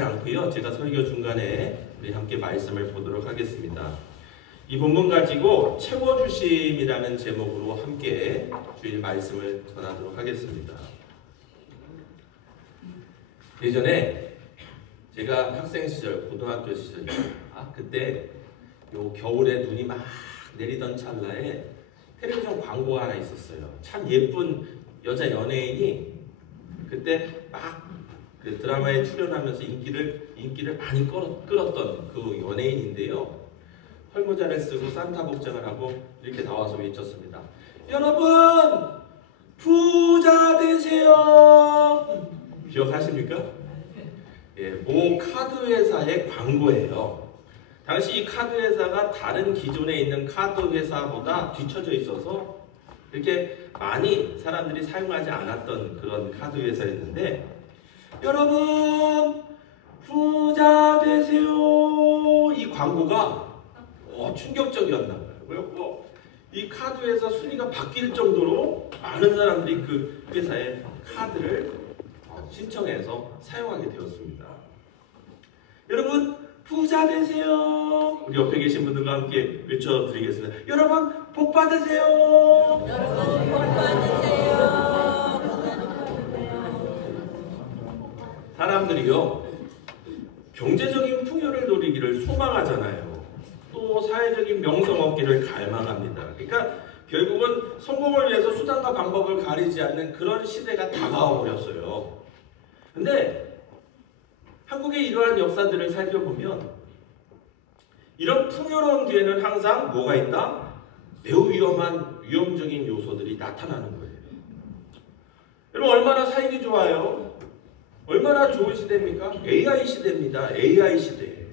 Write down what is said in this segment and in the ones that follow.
놓지 않고요. 제가 설교 중간에 우리 함께 말씀을 보도록 하겠습니다. 이 본문 가지고 채워주심이라는 제목으로 함께 주일 말씀을 전하도록 하겠습니다. 예전에 제가 학생 시절, 고등학교 시절, 그때 요 겨울에 눈이 막 내리던 찰나에 텔레비전 광고가 하나 있었어요. 참 예쁜 여자 연예인이 그때 막 그 드라마에 출연하면서 인기를 많이 끌었던 그 연예인인데요. 헐모자를 쓰고 산타 복장을 하고 이렇게 나와서 외쳤습니다. 여러분 부자 되세요. 기억하십니까? 예, 모 카드 회사의 광고예요. 당시 이 카드 회사가 다른 기존에 있는 카드 회사보다 뒤처져 있어서 이렇게 많이 사람들이 사용하지 않았던 그런 카드 회사였는데, 여러분 부자 되세요, 이 광고가 충격적이었나 봐요. 그래서 이 카드 회사 순위가 바뀔 정도로 많은 사람들이 그 회사의 카드를 신청해서 사용하게 되었습니다. 여러분 부자 되세요. 우리 옆에 계신 분들과 함께 외쳐드리겠습니다. 여러분 복 받으세요. 여러분 복 받으세요. 사람들이요, 경제적인 풍요를 누리기를 소망하잖아요. 또 사회적인 명성 얻기를 갈망합니다. 그러니까 결국은 성공을 위해서 수단과 방법을 가리지 않는 그런 시대가 다가와 버렸어요. 근데 한국의 이러한 역사들을 살펴보면 이런 풍요로운 뒤에는 항상 뭐가 있다? 매우 위험적인 요소들이 나타나는 거예요. 여러분 얼마나 살기 좋아요? 얼마나 좋은 시대입니까? AI 시대입니다. AI 시대.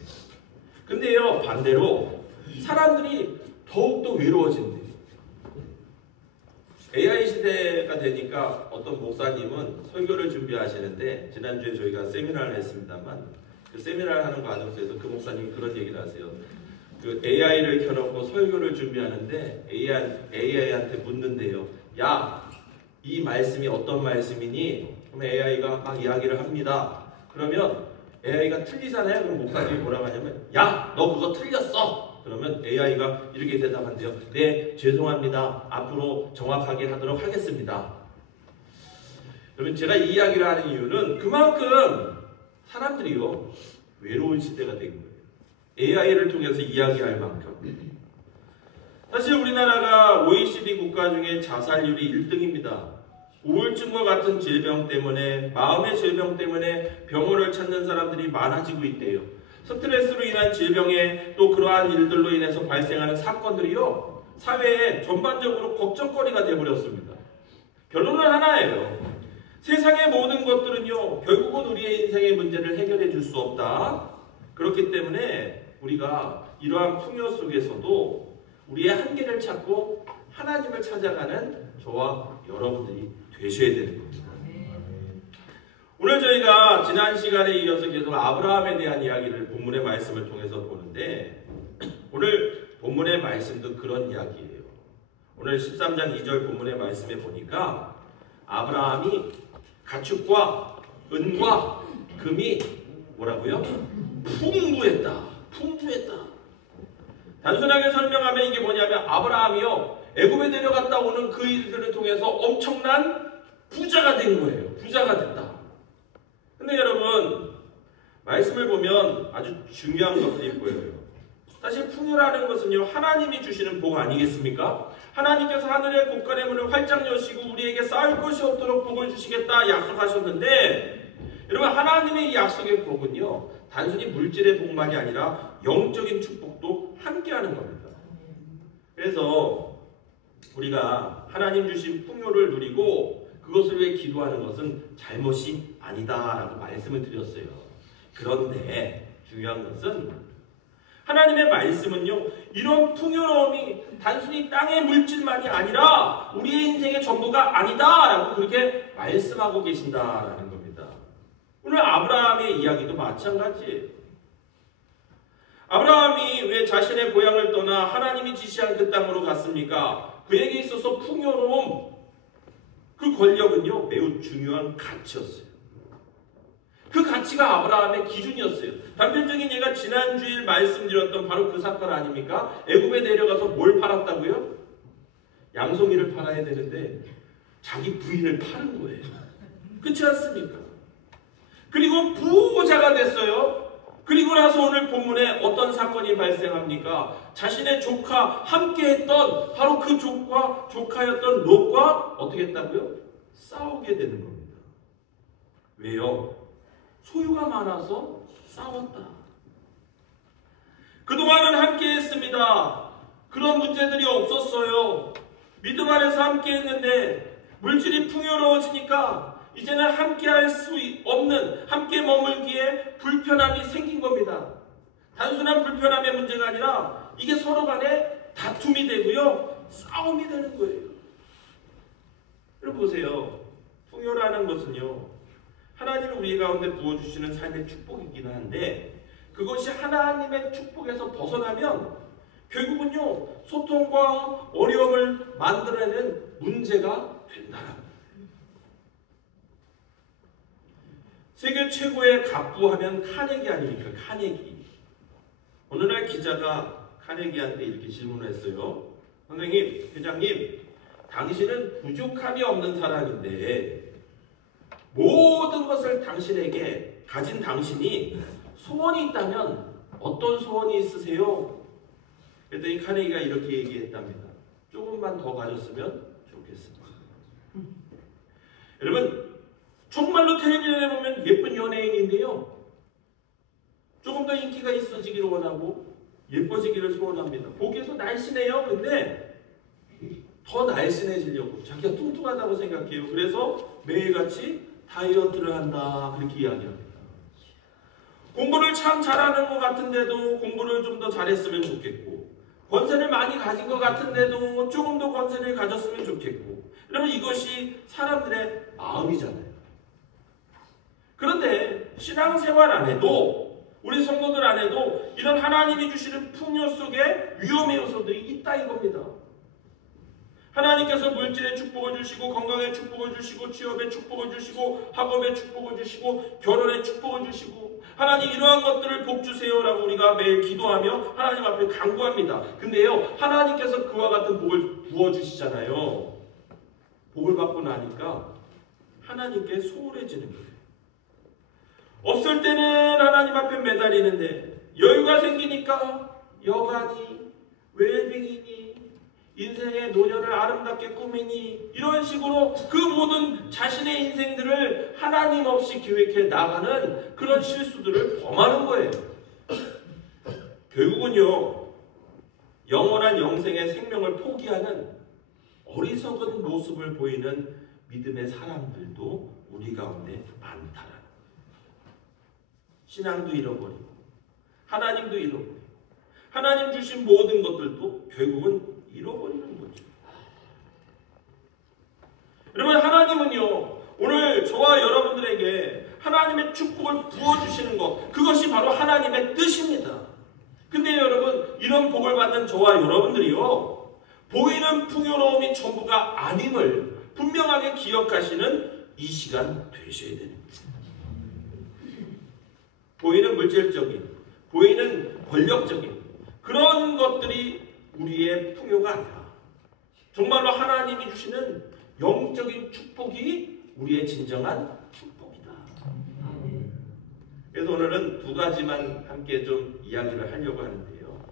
근데요, 반대로 사람들이 더욱더 외로워진대요. AI 시대가 되니까 어떤 목사님은 설교를 준비하시는데, 지난주에 저희가 세미나를 했습니다만 그 세미나를 하는 과정에서 그 목사님이 그런 얘기를 하세요. 그 AI를 켜놓고 설교를 준비하는데 AI한테 묻는데요. 야, 이 말씀이 어떤 말씀이니? 그러면 AI가 막 이야기를 합니다. 그러면 AI가 틀리잖아요. 그럼 목사님이 뭐라고 하냐면, 야, 너 그거 틀렸어. 그러면 AI가 이렇게 대답한대요. 네, 죄송합니다. 앞으로 정확하게 하도록 하겠습니다. 여러분, 제가 이 이야기를 하는 이유는 그만큼 사람들이요, 외로운 시대가 된 거예요. AI를 통해서 이야기할 만큼. 사실 우리나라가 OECD 국가 중에 자살률이 1등입니다. 우울증과 같은 질병 때문에, 마음의 질병 때문에 병원을 찾는 사람들이 많아지고 있대요. 스트레스로 인한 질병에 또 그러한 일들로 인해서 발생하는 사건들이요, 사회에 전반적으로 걱정거리가 되어버렸습니다. 결론은 하나예요. 세상의 모든 것들은요, 결국은 우리의 인생의 문제를 해결해 줄 수 없다. 그렇기 때문에 우리가 이러한 풍요 속에서도 우리의 한계를 찾고 하나님을 찾아가는 저와 여러분들이 되셔야 되는 겁니다. 오늘 저희가 지난 시간에 이어서 계속 아브라함에 대한 이야기를 본문의 말씀을 통해서 보는데, 오늘 본문의 말씀도 그런 이야기예요. 오늘 13장 2절 본문의 말씀에 보니까 아브라함이 가축과 은과 금이 뭐라고요? 풍부했다. 단순하게 설명하면 이게 뭐냐면, 아브라함이요, 애굽에 내려갔다 오는 그 일들을 통해서 엄청난 부자가 된 거예요. 부자가 됐다. 근데 여러분, 말씀을 보면 아주 중요한 것들이 보여요. 사실 풍요라는 것은요, 하나님이 주시는 복 아니겠습니까? 하나님께서 하늘의 곳간의 문을 활짝 여시고 우리에게 쌓을 것이 없도록 복을 주시겠다 약속하셨는데, 여러분, 하나님의 이 약속의 복은요, 단순히 물질의 복만이 아니라 영적인 축복도 함께하는 겁니다. 그래서 우리가 하나님 주신 풍요를 누리고 그것을 위해 기도하는 것은 잘못이 아니다라고 말씀을 드렸어요. 그런데 중요한 것은 하나님의 말씀은요, 이런 풍요로움이 단순히 땅의 물질만이 아니라 우리의 인생의 전부가 아니다라고 그렇게 말씀하고 계신다라는 겁니다. 오늘 아브라함의 이야기도 마찬가지예요. 아브라함이 왜 자신의 고향을 떠나 하나님이 지시한 그 땅으로 갔습니까? 그에게 있어서 풍요로움, 그 권력은요, 매우 중요한 가치였어요. 그 그 가치가 아브라함의 기준이었어요. 단편적인 예가 지난주에 말씀드렸던 바로 그 사건 아닙니까? 애굽에 내려가서 뭘 팔았다고요? 양송이를 팔아야 되는데 자기 부인을 파는 거예요. 그렇지 않습니까? 그리고 부자가 됐어요. 그리고 나서 오늘 본문에 어떤 사건이 발생합니까? 자신의 조카 함께했던 바로 그 조카였던 롯과 어떻게 했다고요? 싸우게 되는 겁니다. 왜요? 소유가 많아서 싸웠다. 그동안은 함께했습니다. 그런 문제들이 없었어요. 믿음 안에서 함께했는데 물질이 풍요로워지니까 이제는 함께할 수 없는, 함께 머물기에 불편함이 생긴 겁니다. 단순한 불편함의 문제가 아니라 이게 서로 간에 다툼이 되고요, 싸움이 되는 거예요. 여러분 보세요. 풍요라는 것은요, 하나님이 우리 가운데 부어주시는 삶의 축복이기는 한데 그것이 하나님의 축복에서 벗어나면 결국은요, 소통과 어려움을 만들어내는 문제가 된다. 세계 최고의 갑부하면 카네기 아닙니까? 카네기. 어느 날 기자가 카네기한테 이렇게 질문을 했어요. 선생님, 회장님, 당신은 부족함이 없는 사람인데 모든 것을 당신에게 가진 당신이 소원이 있다면 어떤 소원이 있으세요? 그랬더니 카네기가 이렇게 얘기했답니다. 조금만 더 가졌으면 좋겠습니다. 여러분, 정말로 텔레비전에 보면 예쁜 연예인인데요, 조금 더 인기가 있어지기를 원하고 예뻐지기를 소원합니다. 보기에서 날씬해요. 근데 더 날씬해지려고 자기가 뚱뚱하다고 생각해요. 그래서 매일같이 다이어트를 한다, 그렇게 이야기합니다. 공부를 참 잘하는 것 같은데도 공부를 좀 더 잘했으면 좋겠고, 권세를 많이 가진 것 같은데도 조금 더 권세를 가졌으면 좋겠고, 그러면 이것이 사람들의 마음이잖아요. 그런데 신앙생활 안에도, 우리 성도들 안에도 이런 하나님이 주시는 풍요 속에 위험의 요소들이 있다 이겁니다. 하나님께서 물질의 축복을 주시고, 건강의 축복을 주시고, 취업의 축복을 주시고, 학업의 축복을 주시고, 결혼의 축복을 주시고, 하나님 이러한 것들을 복 주세요라고 우리가 매일 기도하며 하나님 앞에 간구합니다. 근데요, 하나님께서 그와 같은 복을 부어주시잖아요. 복을 받고 나니까 하나님께 소홀해지는 거예요. 없을 때는 하나님 앞에 매달리는데 여유가 생기니까 여가니, 웰빙이니, 인생의 노년을 아름답게 꾸미니, 이런 식으로 그 모든 자신의 인생들을 하나님 없이 계획해 나가는 그런 실수들을 범하는 거예요. 결국은요, 영원한 영생의 생명을 포기하는 어리석은 모습을 보이는 믿음의 사람들도 우리 가운데 많다라는 거예요. 신앙도 잃어버리고 하나님도 잃어버리고 하나님 주신 모든 것들도 결국은 잃어버리는 거죠. 여러분, 하나님은요, 오늘 저와 여러분들에게 하나님의 축복을 부어주시는 것, 그것이 바로 하나님의 뜻입니다. 근데 여러분, 이런 복을 받는 저와 여러분들이요, 보이는 풍요로움이 전부가 아님을 분명하게 기억하시는 이 시간 되셔야 되는 거예요. 보이는 물질적인, 보이는 권력적인 그런 것들이 우리의 풍요가 아니라 정말로 하나님이 주시는 영적인 축복이 우리의 진정한 축복이다. 그래서 오늘은 두 가지만 함께 좀 이야기를 하려고 하는데요,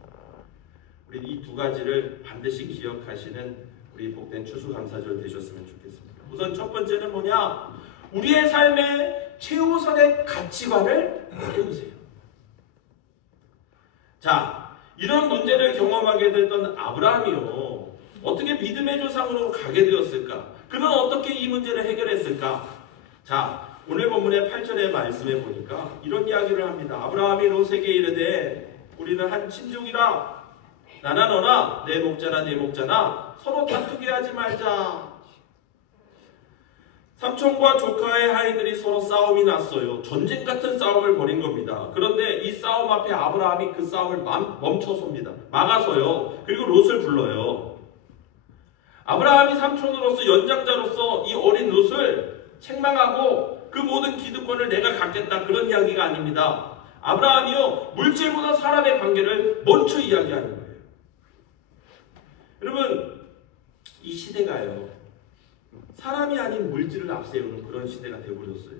우리 이 두 가지를 반드시 기억하시는 우리 복된 추수감사절 되셨으면 좋겠습니다. 우선 첫 번째는 뭐냐? 우리의 삶의 최우선의 가치관을 세우세요. 자, 이런 문제를 경험하게 됐던 아브라함이요, 어떻게 믿음의 조상으로 가게 되었을까? 그는 어떻게 이 문제를 해결했을까? 자, 오늘 본문의 8절의 말씀에 보니까 이런 이야기를 합니다. 아브라함이 롯에게 이르되 우리는 한 친족이라, 나나 너나 내 목자나 내 목자나 서로 다투게 하지 말자. 삼촌과 조카의 아이들이 서로 싸움이 났어요. 전쟁 같은 싸움을 벌인 겁니다. 그런데 이 싸움 앞에 아브라함이 그 싸움을 멈춰섭니다. 막아서요. 그리고 롯을 불러요. 아브라함이 삼촌으로서, 연장자로서 이 어린 롯을 책망하고 그 모든 기득권을 내가 갖겠다 그런 이야기가 아닙니다. 아브라함이요 물질보다 사람의 관계를 먼저 이야기하는 거예요. 여러분 이 시대가요 사람이 아닌 물질을 앞세우는 그런 시대가 되어버렸어요.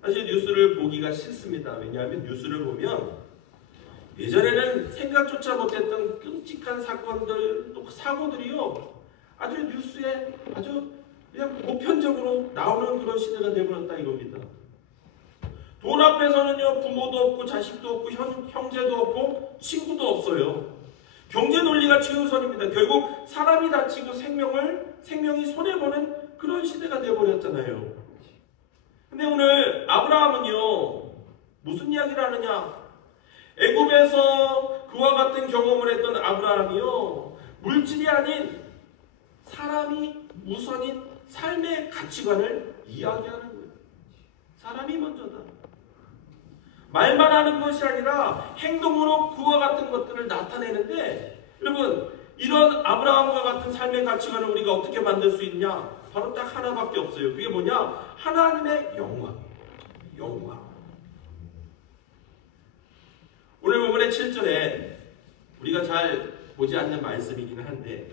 사실 뉴스를 보기가 싫습니다. 왜냐하면 뉴스를 보면 예전에는 생각조차 못했던 끔찍한 사건들 또 사고들이요 아주 뉴스에 아주 그냥 보편적으로 나오는 그런 시대가 되어버렸다 이겁니다. 돈 앞에서는요 부모도 없고 자식도 없고 형제도 없고 친구도 없어요. 경제 논리가 최우선입니다. 결국 사람이 다치고 생명이 손해보는 그런 시대가 되어버렸잖아요. 근데 오늘 아브라함은요 무슨 이야기를 하느냐, 애굽에서 그와 같은 경험을 했던 아브라함이요 물질이 아닌 사람이 우선인 삶의 가치관을 이야기하는 거예요. 사람이 먼저다. 말만 하는 것이 아니라 행동으로 그와 같은 것들을 나타내는데, 여러분 이런 아브라함과 같은 삶의 가치관을 우리가 어떻게 만들 수 있냐? 바로 딱 하나밖에 없어요. 그게 뭐냐? 하나님의 영광. 오늘 본문의 7절에 우리가 잘 보지 않는 말씀이기는 한데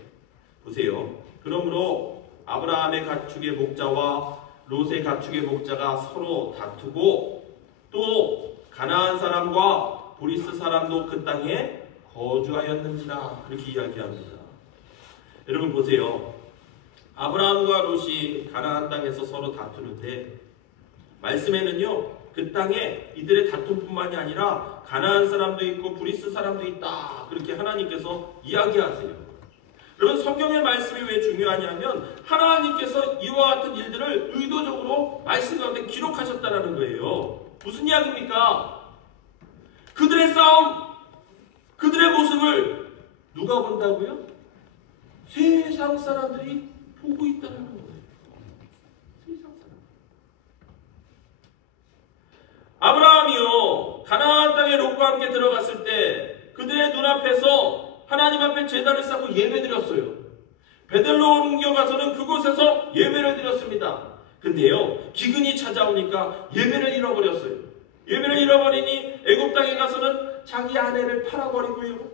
보세요. 그러므로 아브라함의 가축의 목자와 롯의 가축의 목자가 서로 다투고 또 가나안 사람과 브리스 사람도 그 땅에 거주하였느니라. 그렇게 이야기합니다. 여러분 보세요. 아브라함과 롯이 가나안 땅에서 서로 다투는데 말씀에는요 그 땅에 이들의 다툼뿐만이 아니라 가나안 사람도 있고 브리스 사람도 있다 그렇게 하나님께서 이야기하세요. 여러분 성경의 말씀이 왜 중요하냐면 하나님께서 이와 같은 일들을 의도적으로 말씀 가운데 기록하셨다는 거예요. 무슨 이야기입니까? 그들의 싸움, 그들의 모습을 누가 본다고요? 세상 사람들이 보고 있다는 거예요. 세상 사람. 아브라함이요 가나안 땅에 롯과 함께 들어갔을 때 그들의 눈앞에서 하나님 앞에 제단을 쌓고 예배드렸어요. 베델로 옮겨가서는 그곳에서 예배를 드렸습니다. 근데요 기근이 찾아오니까 예배를 잃어버렸어요. 예배를 잃어버리니 애굽 땅에 가서는 자기 아내를 팔아버리고요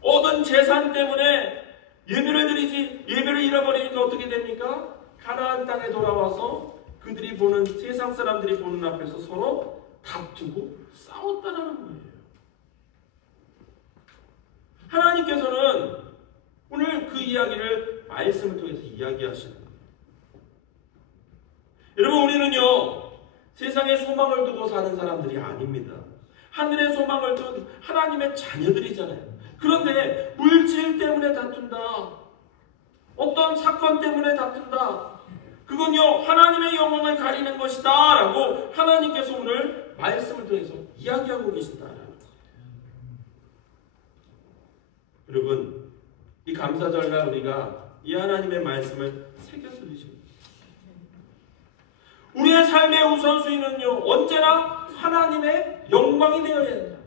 얻은 재산 때문에 예배를 드리지 예배를 잃어버리니까 어떻게 됩니까? 가나안 땅에 돌아와서 그들이 보는 세상 사람들이 보는 앞에서 서로 다투고 싸웠다는 거예요. 하나님께서는 오늘 그 이야기를 말씀을 통해서 이야기하시는 거예요. 여러분 우리는요 세상에 소망을 두고 사는 사람들이 아닙니다. 하늘의 소망을 둔 하나님의 자녀들이잖아요. 그런데 물질 때문에 다툰다, 어떤 사건 때문에 다툰다, 그건요 하나님의 영광을 가리는 것이다 라고 하나님께서 오늘 말씀을 통해서 이야기하고 계신다. 여러분 이 감사절날 우리가 이 하나님의 말씀을 새겨드리죠. 우리의 삶의 우선순위는요 언제나 하나님의 영광이 되어야 된다.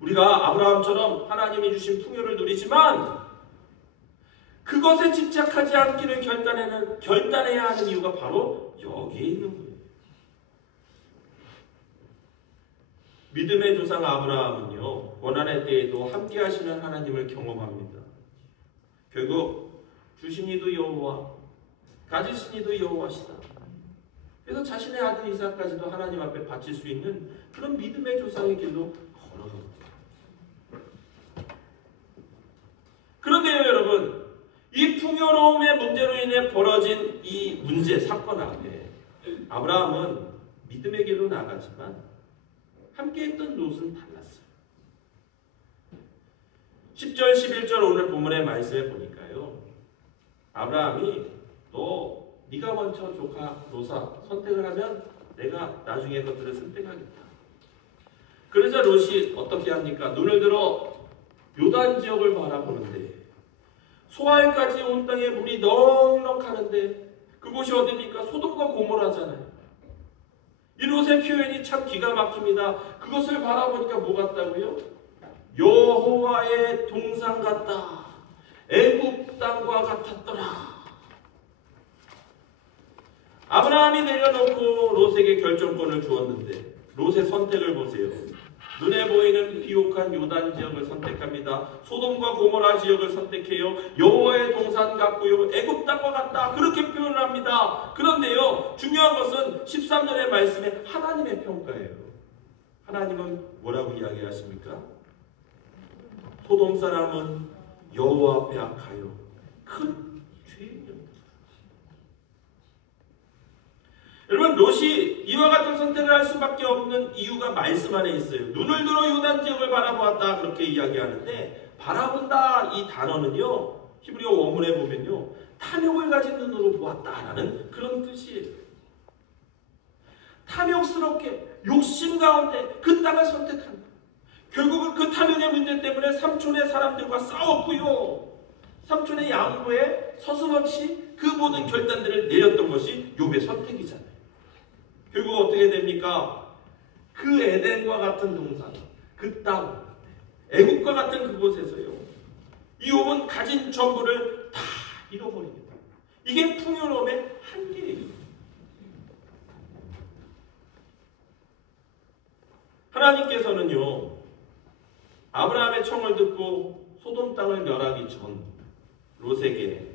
우리가 아브라함처럼 하나님이 주신 풍요를 누리지만 그것에 집착하지 않기를 결단해야 하는 이유가 바로 여기에 있는 거예요. 믿음의 조상 아브라함은요 고난의 때에도 함께 하시는 하나님을 경험합니다. 결국 주신 이도 여호와 가지신 이도 여호와시다. 그래서 자신의 아들 이삭까지도 하나님 앞에 바칠 수 있는 그런 믿음의 조상의 길로 걸어갑니다. 그런데요 여러분 이 풍요로움의 문제로 인해 벌어진 이 문제 사건 앞에 아브라함은 믿음의 길로 나가지만 함께했던 롯은 달랐어요. 10절 11절 오늘 본문의 말씀에 보니까요 아브라함이 네가 먼저 조카 롯아 선택을 하면 내가 나중에 것들을 선택하겠다. 그러자 롯이 어떻게 합니까? 눈을 들어 요단 지역을 바라보는데 소알까지 온 땅에 물이 넉넉하는데 그곳이 어디입니까? 소돔과 고모라잖아요. 이 롯의 표현이 참 기가 막힙니다. 그것을 바라보니까 뭐 같다고요? 여호와의 동산 같다. 애굽 땅과 같았더라. 아브라함이 내려놓고 롯에게 결정권을 주었는데 롯의 선택을 보세요. 눈에 보이는 비옥한 요단 지역을 선택합니다. 소돔과 고모라 지역을 선택해요. 여호와의 동산 같고요, 애굽 땅과 같다, 그렇게 표현을 합니다. 그런데요, 중요한 것은 13절의 말씀에 하나님의 평가예요. 하나님은 뭐라고 이야기하십니까? 소돔 사람은 여호와 앞에 악하여 큰 죄인이었다. 여러분, 롯이 이와 같은 선택을 할 수밖에 없는 이유가 말씀 안에 있어요. 눈을 들어 요단 지역을 바라보았다, 그렇게 이야기하는데, 바라본다 이 단어는요, 히브리어 원문에 보면요, 탐욕을 가진 눈으로 보았다라는 그런 뜻이에요. 탐욕스럽게 욕심 가운데 그 땅을 선택한다. 결국은 그 탐욕의 문제 때문에 삼촌의 사람들과 싸웠고요, 삼촌의 양보에 서슴없이 그 모든 결단들을 내렸던 것이 욥의 선택이잖아요. 결국 어떻게 됩니까? 그 에덴과 같은 동산, 그 땅, 애국과 같은 그곳에서요, 이 욥은 가진 전부를 다 잃어버립니다. 이게 풍요로움의 한계예요. 하나님께서는요, 아브라함의 청을 듣고 소돔 땅을 멸하기 전 롯에게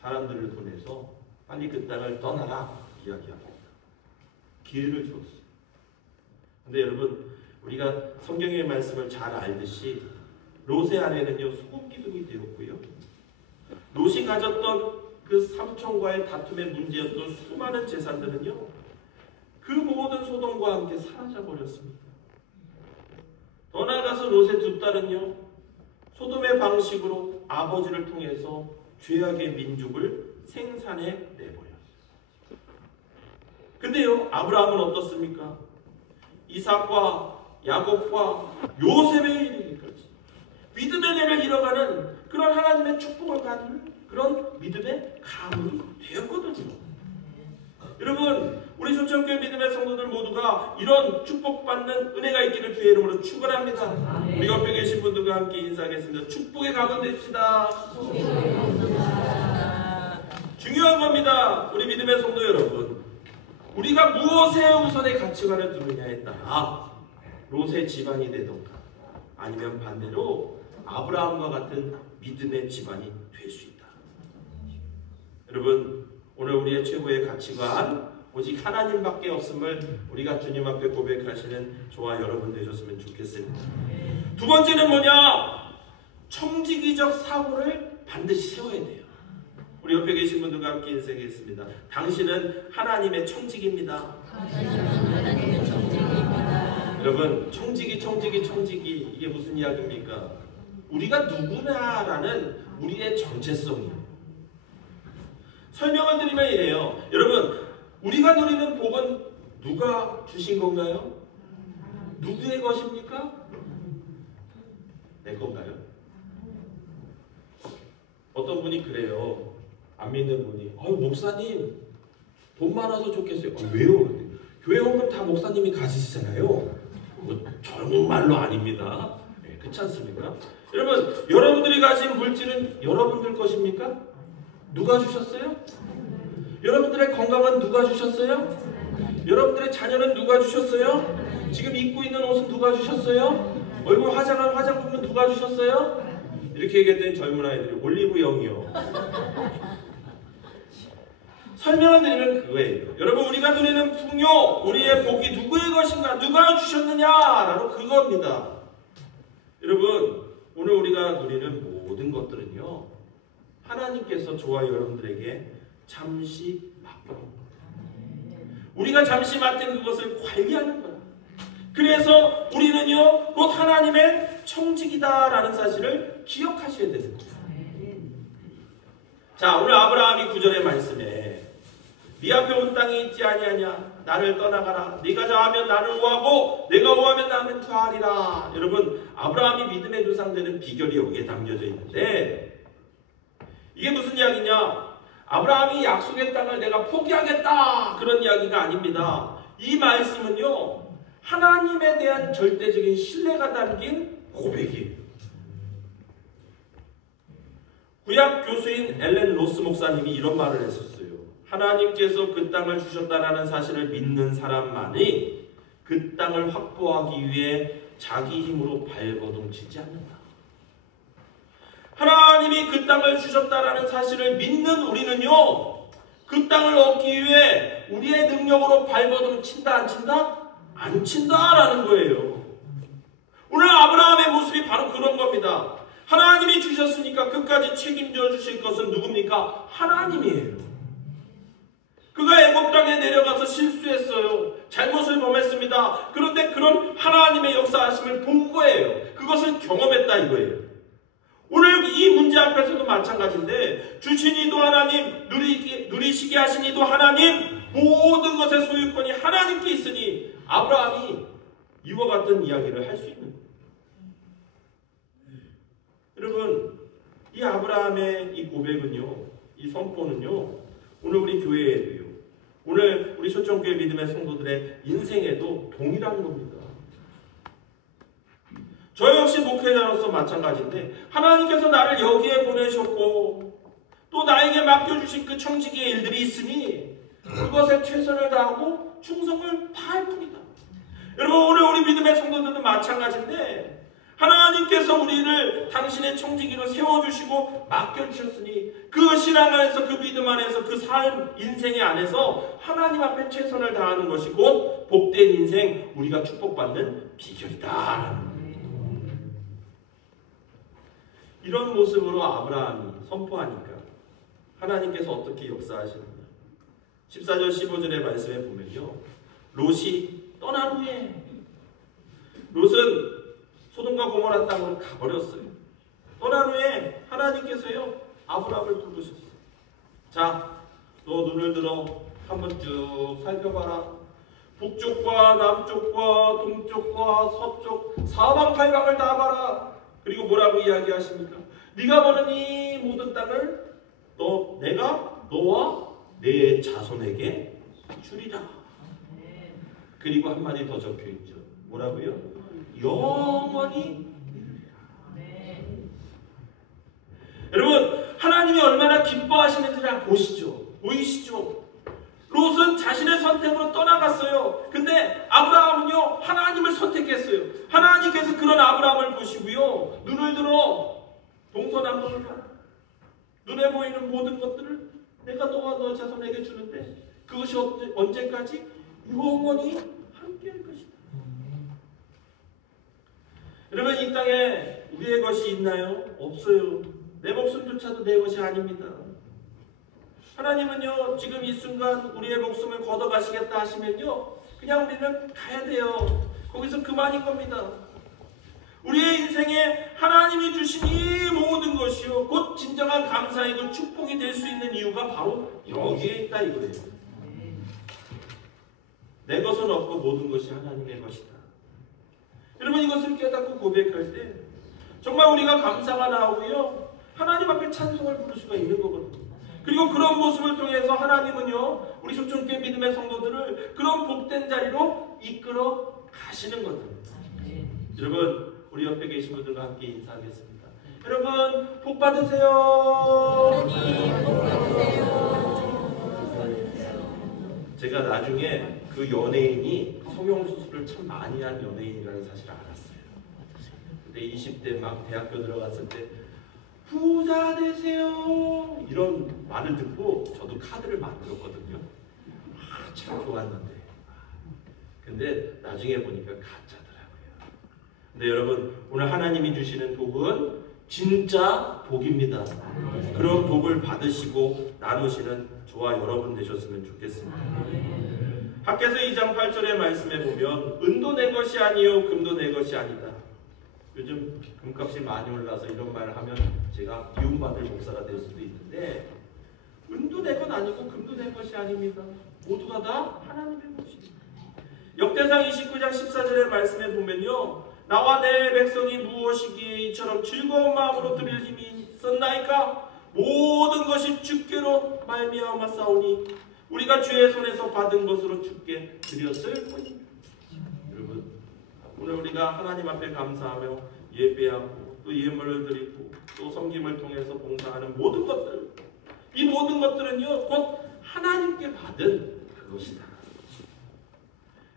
사람들을 보내서 빨리 그 땅을 떠나라 이야기합니다. 기회를 주었어요. 근데 여러분, 우리가 성경의 말씀을 잘 알듯이 롯의 아내는요, 소금 기둥이 되었고요, 롯이 가졌던 그 삼촌과의 다툼의 문제였던 수많은 재산들은요, 그 모든 소돔과 함께 사라져 버렸습니다. 더 나아가서 롯의 두 딸은요, 소돔의 방식으로 아버지를 통해서 죄악의 민족을 생산해 내버렸어요. 근데요, 아브라함은 어떻습니까? 이삭과 야곱과 요셉에 이르기까지 믿음의 내를 잃어가는 그런 하나님의 축복을 받는 그런 믿음의 가문이 되었거든요. 여러분, 우리 조천교회 믿음의 성도들 모두가 이런 축복받는 은혜가 있기를 주의 이름으로 축원합니다. 우리 옆에 계신 분들과 함께 인사하겠습니다. 축복의 가문 됩시다. 중요한 겁니다. 우리 믿음의 성도 여러분, 우리가 무엇에 우선의 가치관을 두느냐에 따라 롯의 집안이 되던가 아니면 반대로 아브라함과 같은 믿음의 집안이 될 수 있다. 여러분, 오늘 우리의 최고의 가치관 오직 하나님밖에 없음을 우리가 주님 앞에 고백하시는 저와 여러분 되셨으면 좋겠습니다. 두 번째는 뭐냐? 청지기적 사고를 반드시 세워야 돼요. 우리 옆에 계신 분들과 함께 인사하겠습니다. 당신은 하나님의 청지기입니다. 하나님의 청지기입니다. 여러분, 청지기 이게 무슨 이야기입니까? 우리가 누구냐라는 우리의 정체성이에요. 설명을 드리면 이래요. 여러분, 우리가 누리는 복은 누가 주신 건가요? 누구의 것입니까? 내 건가요? 어떤 분이 그래요. 안 믿는 분이, 목사님 돈 많아서 좋겠어요. 왜요? 교회 헌금 다 목사님이 가지시잖아요. 정말로 아닙니다. 네, 그렇지 않습니까? 여러분, 여러분들이 가진 물질은 여러분들 것입니까? 누가 주셨어요? 여러분들의 건강은 누가 주셨어요? 여러분들의 자녀는 누가 주셨어요? 지금 입고 있는 옷은 누가 주셨어요? 얼굴 화장한 화장품은 누가 주셨어요? 이렇게 얘기했더니 젊은 아이들이 올리브영이요. 설명을 드리면 그거예요. 여러분, 우리가 누리는 풍요, 우리의 복이 누구의 것인가, 누가 주셨느냐라고 그겁니다. 여러분, 오늘 우리가 누리는 모든 것들은요, 하나님께서 저와 여러분들에게 잠시 맡겨놓은 거예요. 우리가 잠시 맡은 그것을 관리하는 거예요. 그래서 우리는요, 곧 하나님의 청지기다라는 사실을 기억하셔야 되는 거예요. 자, 오늘 아브라함이 9절의 말씀에 네 앞에 온 땅이 있지 아니하냐, 나를 떠나가라. 네가 좌하면 나를 우하고 내가 우하면 나는 좌하리라. 여러분, 아브라함이 믿음의 조상되는 비결이 여기에 담겨져 있는데, 이게 무슨 이야기냐? 아브라함이 약속의 땅을 내가 포기하겠다, 그런 이야기가 아닙니다. 이 말씀은요, 하나님에 대한 절대적인 신뢰가 담긴 고백이에요. 구약 교수인 엘렌 로스 목사님이 이런 말을 했었어요. 하나님께서 그 땅을 주셨다라는 사실을 믿는 사람만이 그 땅을 확보하기 위해 자기 힘으로 발버둥치지 않는다. 하나님이 그 땅을 주셨다라는 사실을 믿는 우리는요, 그 땅을 얻기 위해 우리의 능력으로 발버둥친다 안 친다? 안 친다라는 거예요. 오늘 아브라함의 모습이 바로 그런 겁니다. 하나님이 주셨으니까 끝까지 책임져 주실 것은 누굽니까? 하나님이에요. 그가 애굽 땅에 내려가서 실수했어요. 잘못을 범했습니다. 그런데 그런 하나님의 역사하심을 본 거예요. 그것을 경험했다 이거예요. 오늘 이 문제 앞에서도 마찬가지인데, 주신 이도 하나님, 누리시게 하신 이도 하나님, 모든 것의 소유권이 하나님께 있으니 아브라함이 이와 같은 이야기를 할 수 있는 거예요. 여러분, 이 아브라함의 이 고백은요, 이 선포는요, 오늘 우리 교회에도요, 오늘 우리 초청교회 믿음의 성도들의 인생에도 동일한 겁니다. 저 역시 목회자로서 마찬가지인데, 하나님께서 나를 여기에 보내셨고 또 나에게 맡겨주신 그 청지기의 일들이 있으니 그것에 최선을 다하고 충성을 다할 뿐이다. 여러분, 오늘 우리 믿음의 성도들도 마찬가지인데, 하나님께서 우리를 당신의 청지기로 세워주시고 맡겨주셨으니 그 신앙 안에서, 그 믿음 안에서, 그 삶 인생의 안에서 하나님 앞에 최선을 다하는 것이 곧 복된 인생, 우리가 축복받는 비결이다. 이런 모습으로 아브라함이 선포하니까 하나님께서 어떻게 역사하시느냐. 14절 15절의 말씀에 보면요, 롯이 떠난 후에, 롯은 소돔과 고모라 땅으로 가버렸어요. 떠난 후에 하나님께서요, 아브라함을 부르셨어요. 자, 너 눈을 들어 한번 쭉 살펴봐라. 북쪽과 남쪽과 동쪽과 서쪽 사방팔방을 다 봐라. 그리고 뭐라고 이야기하십니까? 네가 보는 이 모든 땅을 내가 너와 내 자손에게 주리라. 그리고 한마디 더 적혀있죠. 뭐라고요? 영원히. 여러분, 하나님이 얼마나 기뻐하시는지를 보시죠. 보이시죠? 롯은 자신의 선택으로 떠나갔어요. 근데 아브라함은요, 하나님을 선택했어요. 하나님께서 그런 아브라함을 보시고요, 눈을 들어 동서남북을 봐. 눈에 보이는 모든 것들을 내가 너와 너 자손에게 주는데 그것이 언제까지? 영원히 함께할 것이다. 여러분, 이 땅에 우리의 것이 있나요? 없어요. 내 목숨조차도 내 것이 아닙니다. 하나님은요, 지금 이 순간 우리의 목숨을 걷어가시겠다 하시면요, 그냥 우리는 가야 돼요. 거기서 그만인 겁니다. 우리의 인생에 하나님이 주신 이 모든 것이요, 곧 진정한 감사이고 축복이 될 수 있는 이유가 바로 여기에 있다 이거예요. 내 것은 없고 모든 것이 하나님의 것이다. 여러분, 이것을 깨닫고 고백할 때 정말 우리가 감사가 나오고요, 하나님 앞에 찬송을 부를 수가 있는 거거든요. 그리고 그런 모습을 통해서 하나님은요, 우리 초청교회 믿음의 성도들을 그런 복된 자리로 이끌어 가시는 거죠. 여러분, 우리 옆에 계신 분들과 함께 인사하겠습니다. 여러분, 복 받으세요. 복 받으세요. 제가 나중에 그 연예인이 성형수술을 참 많이 한 연예인이라는 사실을 알았어요. 근데 20대 막 대학교 들어갔을 때 부자 되세요 이런 말을 듣고 저도 카드를 만들었거든요. 참 좋았는데, 근데 나중에 보니까 가짜더라고요. 근데 여러분, 오늘 하나님이 주시는 복은 진짜 복입니다. 그런 복을 받으시고 나누시는 저와 여러분 되셨으면 좋겠습니다. 학개서 2장 8절의 말씀에 보면 은도 내 것이 아니요 금도 내 것이 아니다. 요즘 금값이 많이 올라서 이런 말을 하면 제가 미움받을 목사가 될 수도 있는데, 은도 내 것 아니고 금도 내 것이 아닙니다. 모두가 다 하나님의 것입니다. 역대상 29장 14절의 말씀에 보면요, 나와 내 백성이 무엇이기에 이처럼 즐거운 마음으로 드릴 힘이 있었나이까? 모든 것이 주께로 말미암아 싸우니 우리가 주의 손에서 받은 것으로 주께 드렸을 뿐입니다. 여러분, 오늘 우리가 하나님 앞에 감사하며 예배하고 또 예물을 드리고 또 섬김을 통해서 봉사하는 모든 것들, 이 모든 것들은요, 곧 하나님께 받은 그것이다.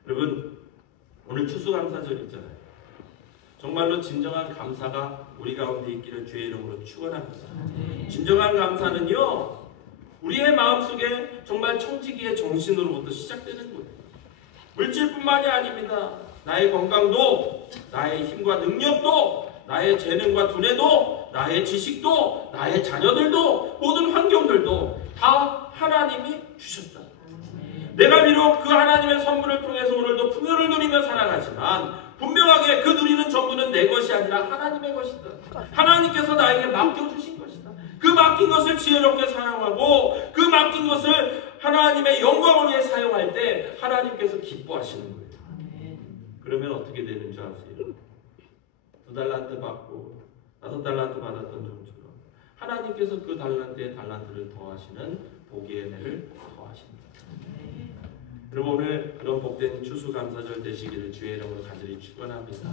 여러분, 오늘 추수감사절이잖아요. 정말로 진정한 감사가 우리 가운데 있기를 주의 이름으로 축원합니다. 진정한 감사는요, 우리의 마음속에 정말 청지기의 정신으로부터 시작되는 거예요. 물질뿐만이 아닙니다. 나의 건강도, 나의 힘과 능력도, 나의 재능과 두뇌도, 나의 지식도, 나의 자녀들도, 모든 환경들도 다 하나님이 주셨다. 내가 비록 그 하나님의 선물을 통해서 오늘도 풍요를 누리며 살아가지만 분명하게 그 누리는 전부는 내 것이 아니라 하나님의 것이다. 하나님께서 나에게 맡겨주신 것이다. 그 맡긴 것을 지혜롭게 사용하고 그 맡긴 것을 하나님의 영광을 위해 사용할 때 하나님께서 기뻐하시는 거예요. 그러면 어떻게 되는 줄 아세요? 2달란트 받고 5달란트 받았던 종처럼 하나님께서 그 달란트에 달란트를 더하시는 복의 은혜를 더하십니다. 여러분, 오늘 그런 복된 추수감사절 되시기를 주의 이름으로 간절히 축원합니다.